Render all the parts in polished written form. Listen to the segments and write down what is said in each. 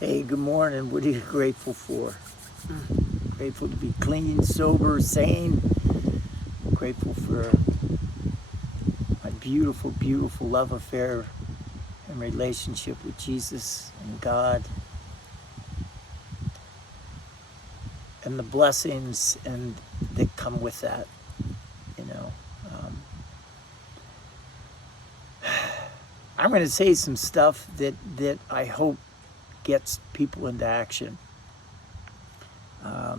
Hey, good morning. What are you grateful for? Grateful to be clean, sober, sane. Grateful for my beautiful, beautiful love affair and relationship with Jesus and God, and the blessings that come with that. You know, I'm going to say some stuff that I hope gets people into action. I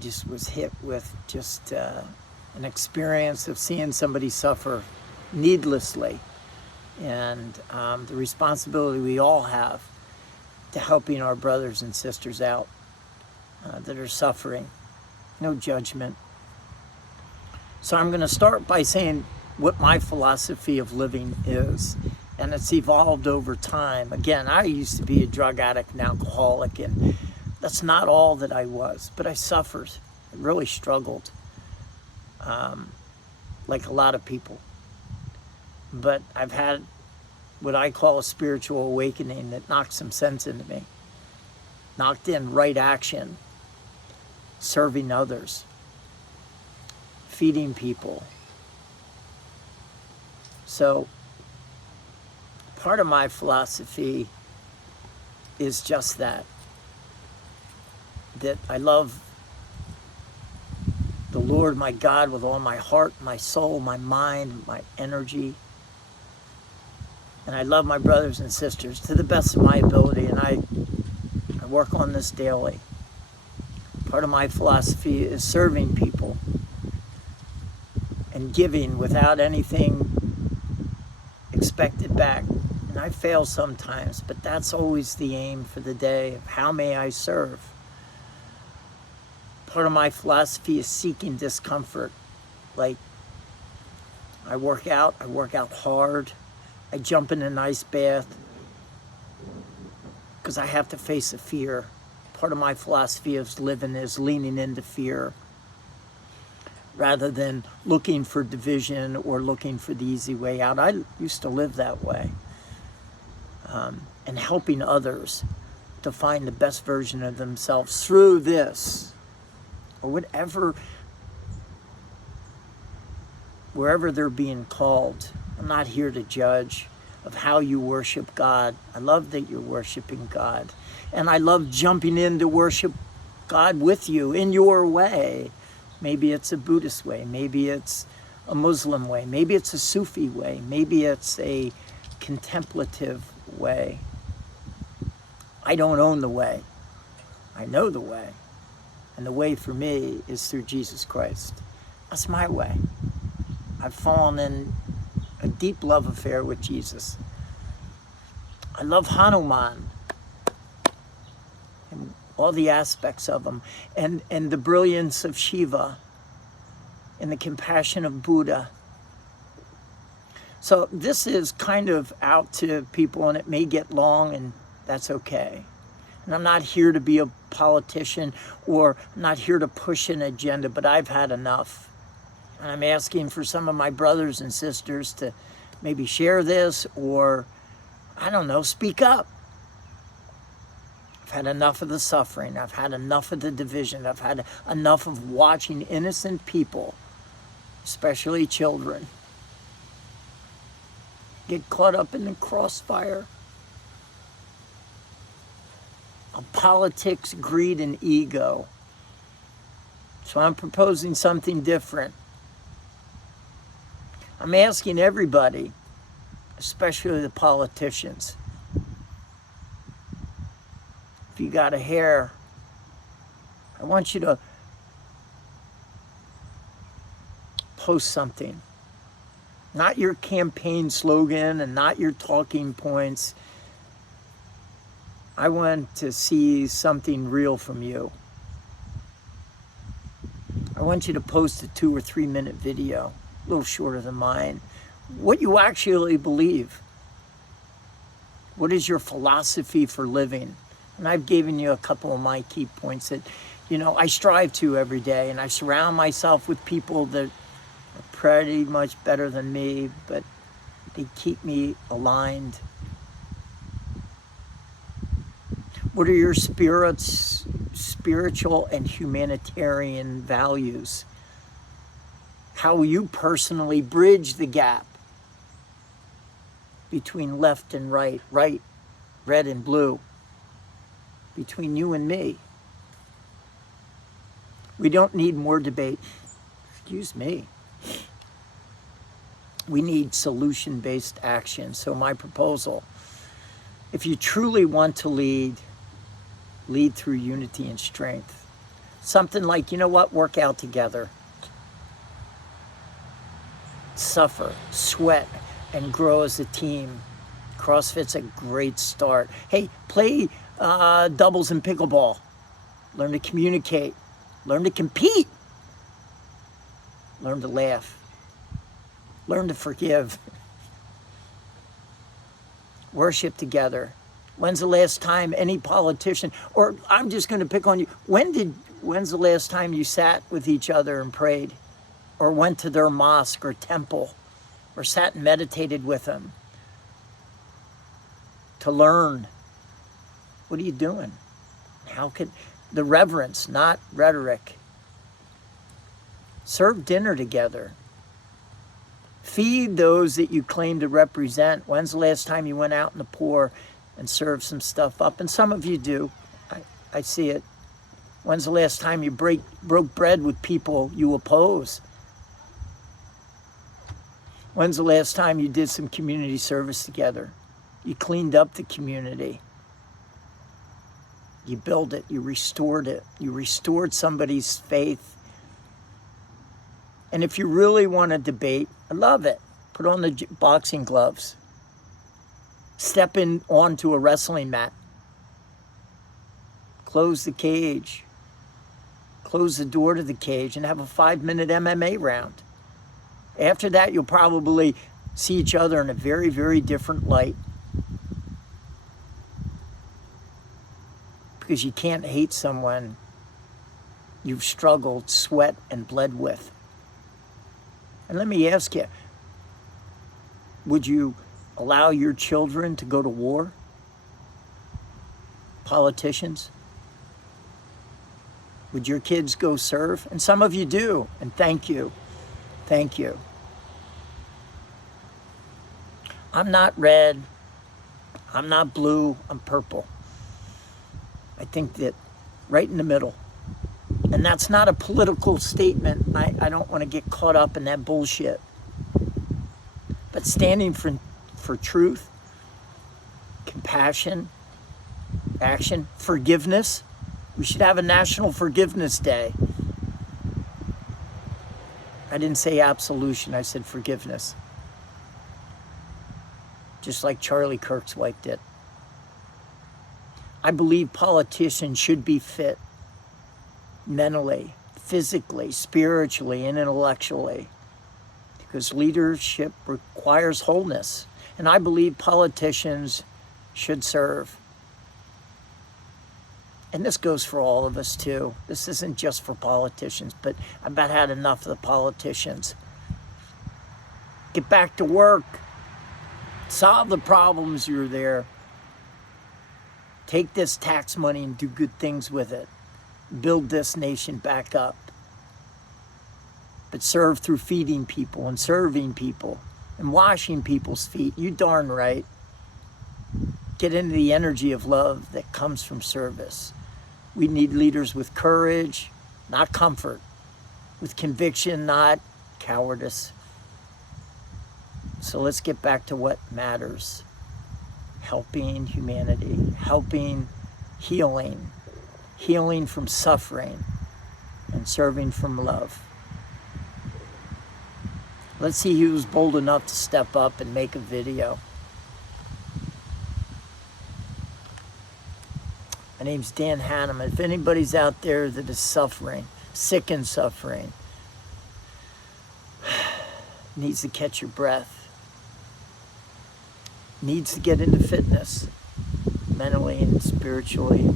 just was hit with just an experience of seeing somebody suffer needlessly, and the responsibility we all have to helping our brothers and sisters out that are suffering. No judgment. So I'm going to start by saying what my philosophy of living is, and it's evolved over time. Again, I used to be a drug addict and alcoholic, and that's not all that I was, but I suffered. I really struggled, like a lot of people. But I've had what I call a spiritual awakening that knocked some sense into me, knocked in right action, serving others, feeding people. So part of my philosophy is just that I love the Lord my God with all my heart, my soul, my mind, my energy. And I love my brothers and sisters to the best of my ability, and I work on this daily. Part of my philosophy is serving people and giving without anything expected back. And I fail sometimes, but that's always the aim for the day of how may I serve. Part of my philosophy is seeking discomfort. Like, I work out hard, I jump in an ice bath because I have to face a fear. Part of my philosophy of living is leaning into fear rather than looking for division or looking for the easy way out. I used to live that way. And helping others to find the best version of themselves through this, or whatever, wherever they're being called. I'm not here to judge of how you worship God. I love that you're worshiping God. And I love jumping in to worship God with you in your way. Maybe it's a Buddhist way. Maybe it's a Muslim way. Maybe it's a Sufi way. Maybe it's a contemplative way. I don't own the way. I know the way. And the way for me is through Jesus Christ. That's my way. I've fallen in a deep love affair with Jesus. I love Hanuman and all the aspects of him, and the brilliance of Shiva and the compassion of Buddha. So this is kind of out to people, and it may get long, and that's okay. And I'm not here to be a politician, or I'm not here to push an agenda, but I've had enough. And I'm asking for some of my brothers and sisters to maybe share this, or, I don't know, speak up. I've had enough of the suffering. I've had enough of the division. I've had enough of watching innocent people, especially children, get caught up in the crossfire of politics, greed, and ego. So I'm proposing something different. I'm asking everybody, especially the politicians, if you got a hair, I want you to post something. Not your campaign slogan and not your talking points. I want to see something real from you. I want you to post a 2 or 3 minute video, a little shorter than mine. What you actually believe. What is your philosophy for living? And I've given you a couple of my key points that, I strive to every day, and I surround myself with people that are pretty much better than me, but they keep me aligned. What are your spiritual and humanitarian values? How will you personally bridge the gap between left and right, red and blue, between you and me? We don't need more debate. Excuse me. We need solution-based action. So my proposal, if you truly want to lead through unity and strength. Something like, you know what, work out together. Suffer, sweat, and grow as a team. CrossFit's a great start. Hey, play doubles and pickleball. Learn to communicate. Learn to compete. Learn to laugh. Learn to forgive. Worship together. When's the last time any politician, or I'm just going to pick on you, when's the last time you sat with each other and prayed, or went to their mosque or temple, or sat and meditated with them to learn? What are you doing? How can the reverence, not rhetoric? Serve dinner together. Feed those that you claim to represent. When's the last time you went out in the poor and served some stuff up? And some of you do. I see it. When's the last time you broke bread with people you oppose? When's the last time you did some community service together? You cleaned up the community. You built it. You restored it. You restored somebody's faith. And if you really want to debate, I love it. Put on the boxing gloves. Step in onto a wrestling mat. Close the cage. Close the door to the cage and have a 5-minute MMA round. After that, you'll probably see each other in a very, very different light. Because you can't hate someone you've struggled, sweat, and bled with. And let me ask you, would you allow your children to go to war? Politicians? Would your kids go serve? And some of you do, and thank you. Thank you. I'm not red. I'm not blue. I'm purple. I think that right in the middle. And that's not a political statement. I don't want to get caught up in that bullshit. But standing for truth, compassion, action, forgiveness. We should have a National Forgiveness Day. I didn't say absolution, I said forgiveness. Just like Charlie Kirk's wife did. I believe politicians should be fit mentally, physically, spiritually, and intellectually, because leadership requires wholeness. And I believe politicians should serve. And this goes for all of us too. This isn't just for politicians, but I've about had enough of the politicians. Get back to work. Solve the problems you're there. Take this tax money and do good things with it. Build this nation back up. But serve through feeding people and serving people and washing people's feet. You darn right. Get into the energy of love that comes from service. We need leaders with courage, not comfort. With conviction, not cowardice. So let's get back to what matters. Helping humanity, helping healing, healing from suffering, and serving from love. Let's see who's bold enough to step up and make a video. My name's Dan Hanneman. If anybody's out there that is suffering, sick and suffering, needs to catch your breath, needs to get into fitness, mentally and spiritually,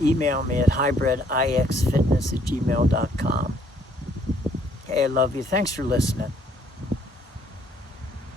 email me at hybridixfitness@gmail.com. Hey, I love you. Thanks for listening.